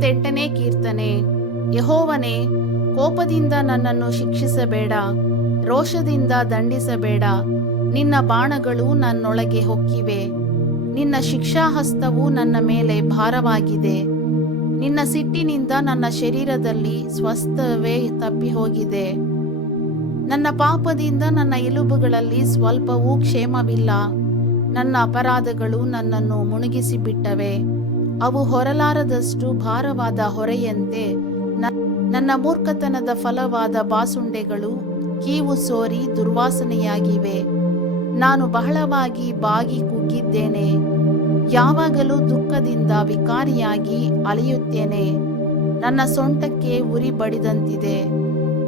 38ನೇ ಕೀರ್ತನೆ. ಯೆಹೋವನೇ, ಕೋಪದಿಂದ ನನ್ನನ್ನು ಶಿಕ್ಷಿಸಬೇಡ, ರೋಷದಿಂದ ದಂಡಿಸಬೇಡ. ನಿನ್ನ ಬಾಣಗಳು ನನ್ನೊಳಗೆ ಹೊಕ್ಕಿವೆ, ನಿನ್ನ ಶಿಕ್ಷಾಹಸ್ತವು ನನ್ನ ಮೇಲೆ ಭಾರವಾಗಿದೆ. ನಿನ್ನ ಸಿಟ್ಟಿನಿಂದ ನನ್ನ ಶರೀರದಲ್ಲಿ ಸ್ವಸ್ಥವೇ ತಪ್ಪಿಹೋಗಿದೆ. ನನ್ನ ಪಾಪದಿಂದ ನನ್ನ ಎಲುಬುಗಳಲ್ಲಿ ಸ್ವಲ್ಪವೂ ಕ್ಷೇಮವಿಲ್ಲ. ನನ್ನ ಅಪರಾಧಗಳು ನನ್ನನ್ನು ಮುಳುಗಿಸಿಬಿಟ್ಟವೆ. ಅವು ಹೊರಲಾರದಷ್ಟು ಭಾರವಾದ ಹೊರೆಯಂತೆ ನನ್ನ ಮೂರ್ಖತನದ ಫಲವಾದ ಬಾಸುಂಡೆಗಳು ಕೀವು ಸೋರಿ ದುರ್ವಾಸನೆಯಾಗಿವೆ. ನಾನು ಬಹಳವಾಗಿ ಬಾಗಿ ಕುಗ್ಗಿದ್ದೇನೆ, ಯಾವಾಗಲೂ ದುಃಖದಿಂದ ವಿಕಾರಿಯಾಗಿ ಅಲೆಯುತ್ತೇನೆ. ನನ್ನ ಸೊಂಟಕ್ಕೆ ಉರಿ ಬಡಿದಂತಿದೆ,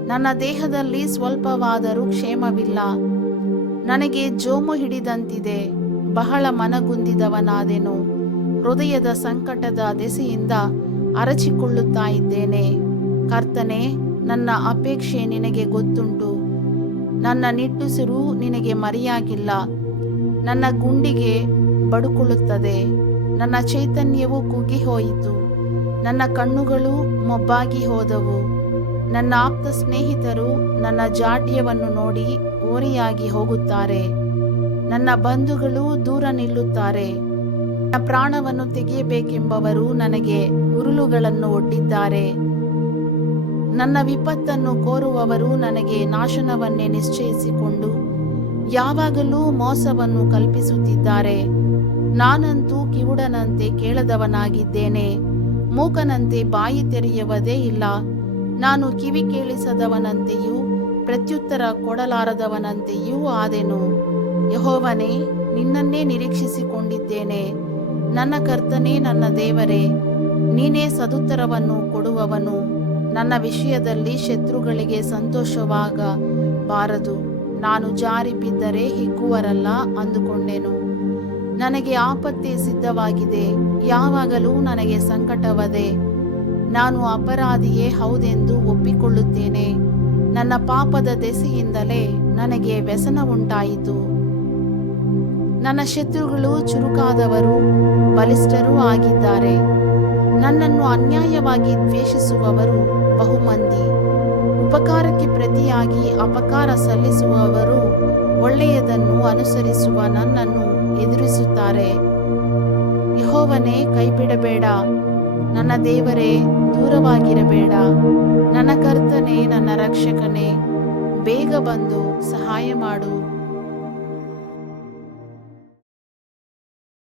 ನನ್ನ ದೇಹದಲ್ಲಿ ಸ್ವಲ್ಪವಾದರೂ ಕ್ಷೇಮವಿಲ್ಲ. ನನಗೆ ಜೋಮು ಹಿಡಿದಂತಿದೆ, ಬಹಳ ಮನಗುಂದಿದವನಾದೆನು. ಹೃದಯದ ಸಂಕಟದ ದೆಸೆಯಿಂದ ಅರಚಿಕೊಳ್ಳುತ್ತಾ ಇದ್ದೇನೆ. ಕರ್ತನೇ, ನನ್ನ ಅಪೇಕ್ಷೆ ನಿನಗೆ ಗೊತ್ತುಂಟು, ನನ್ನ ನಿಟ್ಟುಸಿರು ನಿನಗೆ ಮರೆಯಾಗಿಲ್ಲ. ನನ್ನ ಗುಂಡಿಗೆ ಬಡುಕೊಳ್ಳುತ್ತದೆ, ನನ್ನ ಚೈತನ್ಯವು ಕುಗ್ಗಿ ಹೋಯಿತು, ನನ್ನ ಕಣ್ಣುಗಳು ಮೊಬ್ಬಾಗಿ ಹೋದವು. ನನ್ನ ಆಪ್ತ ಸ್ನೇಹಿತರು ನನ್ನ ಜಾಡ್ಯವನ್ನು ನೋಡಿ ಓರೆಯಾಗಿ ಹೋಗುತ್ತಾರೆ. ನನ್ನ ಬಂಧುಗಳು ದೂರ ನಿಲ್ಲುತ್ತಾರೆ. ನನ್ನ ಪ್ರಾಣವನ್ನು ತೆಗೆಯಬೇಕೆಂಬವರು ನನಗೆ ಉರುಳುಗಳನ್ನು ಒಡ್ಡಿದ್ದಾರೆ. ನನ್ನ ವಿಪತ್ತನ್ನು ಕೋರುವವರು ನನಗೆ ನಾಶನವನ್ನೇ ನಿಶ್ಚಯಿಸಿಕೊಂಡು ಯಾವಾಗಲೂ ಮೋಸವನ್ನು ಕಲ್ಪಿಸುತ್ತಿದ್ದಾರೆ. ನಾನಂತೂ ಕಿವುಡನಂತೆ ಕೇಳದವನಾಗಿದ್ದೇನೆ, ಮೂಕನಂತೆ ಬಾಯಿ ತೆರೆಯುವುದೇ ಇಲ್ಲ. ನಾನು ಕಿವಿ ಕೇಳಿಸದವನಂತೆಯೂ ಪ್ರತ್ಯುತ್ತರ ಕೊಡಲಾರದವನಂತೆಯೂ ಆದೆನು. ಯೆಹೋವನೇ, ನಿನ್ನನ್ನೇ ನಿರೀಕ್ಷಿಸಿಕೊಂಡಿದ್ದೇನೆ. ನನ್ನ ಕರ್ತನೇ, ನನ್ನ ದೇವರೇ, ನೀನೇ ಸದುತ್ತರವನ್ನು ಕೊಡುವವನು. ನನ್ನ ವಿಷಯದಲ್ಲಿ ಶತ್ರುಗಳಿಗೆ ಸಂತೋಷವಾಗಬಾರದು. ನಾನು ಜಾರಿ ಬಿದ್ದರೆ ಹಿಗ್ಗುವರಲ್ಲ ಅಂದುಕೊಂಡೆನು. ನನಗೆ ಆಪತ್ತೇ ಸಿದ್ಧವಾಗಿದೆ, ಯಾವಾಗಲೂ ನನಗೆ ಸಂಕಟವದೆ. ನಾನು ಅಪರಾಧಿಯೇ ಹೌದೆಂದು ಒಪ್ಪಿಕೊಳ್ಳುತ್ತೇನೆ. ನನ್ನ ಪಾಪದ ದೆಸೆಯಿಂದಲೇ ನನಗೆ ವ್ಯಸನ ಉಂಟಾಯಿತು. ನನ್ನ ಶತ್ರುಗಳು ಚುರುಕಾದವರು, ಬಲಿಷ್ಠರೂ ಆಗಿದ್ದಾರೆ. ನನ್ನನ್ನು ಅನ್ಯಾಯವಾಗಿ ದ್ವೇಷಿಸುವವರು ಬಹುಮಂದಿ. ಉಪಕಾರಕ್ಕೆ ಪ್ರತಿಯಾಗಿ ಅಪಕಾರ ಸಲ್ಲಿಸುವವರು ಒಳ್ಳೆಯದನ್ನು ಅನುಸರಿಸುವ ನನ್ನನ್ನು ಎದುರಿಸುತ್ತಾರೆ. ಯೆಹೋವನೇ, ಕೈಬಿಡಬೇಡ. ನನ್ನ ದೇವರೇ, ದೂರವಾಗಿರಬೇಡ. ನನ್ನ ಕರ್ತನೇ, ನನ್ನ ರಕ್ಷಕನೇ, ಬೇಗ ಬಂದು ಸಹಾಯ ಮಾಡು.